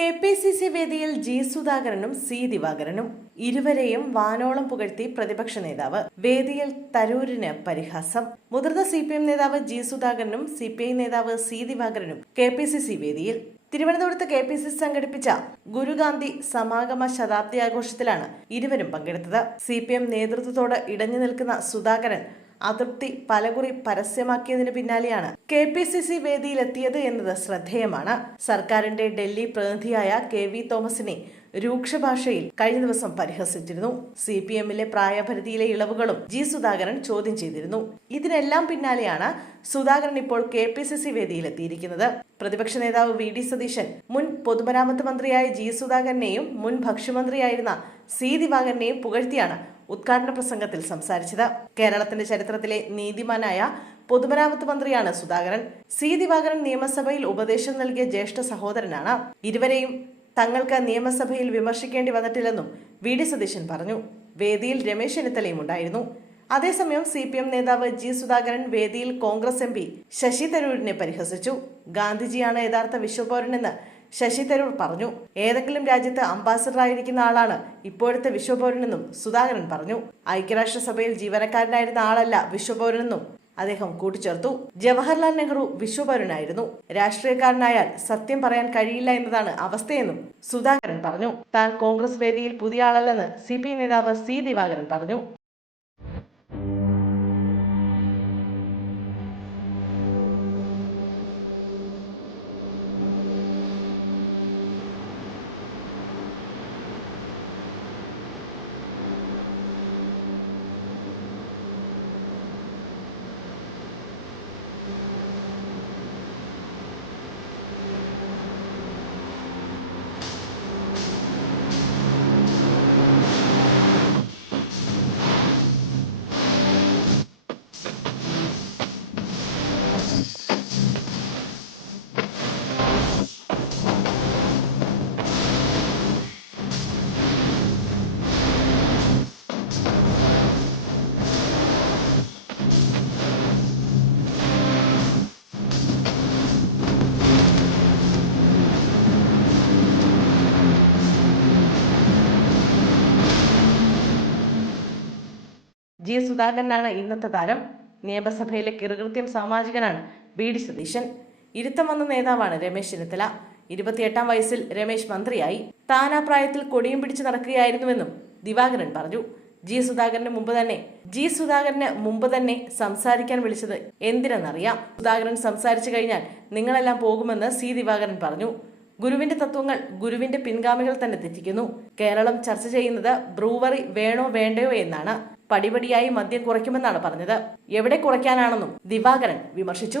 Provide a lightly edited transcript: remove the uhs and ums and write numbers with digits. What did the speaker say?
KPCC വേദിയിൽ G സുധാകരനും C ദിവാകരനും ഇരുവരെയും വാനോളം പുകഴ്ത്തി പ്രതിപക്ഷ നേതാവ്. വേദിയിൽ തരൂരിന് പരിഹാസം. മുതിർന്ന CPM നേതാവ് ജി സുധാകരനും CPI നേതാവ് സി ദിവാകരനും കെ.പി.സി.സി വേദിയിൽ. തിരുവനന്തപുരത്ത് കെ.പി.സി.സി സംഘടിപ്പിച്ച ഗുരുഗാന്ധി സമാഗമ ശതാബ്ദി ആഘോഷത്തിലാണ് ഇരുവരും പങ്കെടുത്തത്. CPM നേതൃത്വത്തോട് ഇടഞ്ഞു നിൽക്കുന്ന സുധാകരൻ അതൃപ്തി പലകുറി പരസ്യമാക്കിയതിന് പിന്നാലെയാണ് കെ.പി.സി.സി വേദിയിലെത്തിയത് എന്നത് ശ്രദ്ധേയമാണ്. സർക്കാരിന്റെ ഡൽഹി പ്രതിനിധിയായ KV തോമസിനെ രൂക്ഷഭാഷയിൽ കഴിഞ്ഞ ദിവസം പരിഹസിച്ചിരുന്നു. CPMലെ പ്രായപരിധിയിലെ ഇളവുകളും ജി സുധാകരൻ ചോദ്യം ചെയ്തിരുന്നു. ഇതിനെല്ലാം പിന്നാലെയാണ് സുധാകരൻ ഇപ്പോൾ കെ.പി.സി.സി വേദിയിലെത്തിയിരിക്കുന്നത്. പ്രതിപക്ഷ നേതാവ് VD സതീശൻ മുൻ പൊതുമരാമത്ത് മന്ത്രിയായ ജി സുധാകരനെയും മുൻ ഭക്ഷ്യമന്ത്രിയായിരുന്ന സി ദിവാകരനെയും പുകഴ്ത്തിയാണ് ഉദ്ഘാടന പ്രസംഗത്തിൽ സംസാരിച്ചത്. കേരളത്തിന്റെ ചരിത്രത്തിലെ നീതിമാനായ പൊതുമരാമത്ത് മന്ത്രിയാണ് സുധാകരൻ. സി ദിവാകരൻ നിയമസഭയിൽ ഉപദേശം നൽകിയ ജ്യേഷ്ഠ സഹോദരനാണ്. ഇരുവരെയും തങ്ങൾക്ക് നിയമസഭയിൽ വിമർശിക്കേണ്ടി വന്നിട്ടില്ലെന്നും VD സതീശൻ പറഞ്ഞു. വേദിയിൽ രമേശ് ചെന്നിത്തലയും ഉണ്ടായിരുന്നു. അതേസമയം CPM നേതാവ് ജി സുധാകരൻ വേദിയിൽ കോൺഗ്രസ് MP ശശി തരൂരിനെ പരിഹസിച്ചു. ഗാന്ധിജിയാണ് യഥാർത്ഥ വിശ്വപൗരനെന്ന് ശശി തരൂർ പറഞ്ഞു. ഏതെങ്കിലും രാജ്യത്ത് അംബാസഡറായിരിക്കുന്ന ആളാണ് ഇപ്പോഴത്തെ വിശ്വപൗരനെന്നും സുധാകരൻ പറഞ്ഞു. ഐക്യരാഷ്ട്രസഭയിൽ ജീവനക്കാരനായിരുന്ന ആളല്ല വിശ്വപൗരനെന്നും അദ്ദേഹം കൂട്ടിച്ചേർത്തു. ജവഹർലാൽ നെഹ്റു വിശ്വപൗരനായിരുന്നു. രാഷ്ട്രീയക്കാരനായാൽ സത്യം പറയാൻ കഴിയില്ല എന്നതാണ് അവസ്ഥയെന്നും സുധാകരൻ പറഞ്ഞു. താൻ കോൺഗ്രസ് വേദിയിൽ പുതിയ ആളല്ലെന്ന് CPI നേതാവ് സി ദിവാകരൻ പറഞ്ഞു. ജി സുധാകരനാണ് ഇന്നത്തെ താരം. നിയമസഭയിലെ കിറുകൃത്യം സാമാജികനാണ് VD സതീശൻ. ഇരുത്തം വന്ന നേതാവാണ് രമേശ് ചെന്നിത്തല. 28ാം വയസ്സിൽ രമേശ് മന്ത്രിയായി. താൻ ആ പ്രായത്തിൽ കൊടിയും പിടിച്ച് നടക്കുകയായിരുന്നുവെന്നും ദിവാകരൻ പറഞ്ഞു. ജി സുധാകരന് മുമ്പ് തന്നെ സംസാരിക്കാൻ വിളിച്ചത് എന്തിനെന്നറിയാം. സുധാകരൻ സംസാരിച്ചു കഴിഞ്ഞാൽ നിങ്ങളെല്ലാം പോകുമെന്ന് സി ദിവാകരൻ പറഞ്ഞു. ഗുരുവിന്റെ തത്വങ്ങൾ ഗുരുവിന്റെ പിൻഗാമികൾ തന്നെ തെറ്റിക്കുന്നു. കേരളം ചർച്ച ചെയ്യുന്നത് ബ്രൂവറി വേണോ വേണ്ടയോ എന്നാണ്. പടിപടിയായി മദ്യം കുറയ്ക്കുമെന്നാണ് പറഞ്ഞത്. എവിടെ കുറയ്ക്കാനാണെന്നും ദിവാകരൻ വിമർശിച്ചു.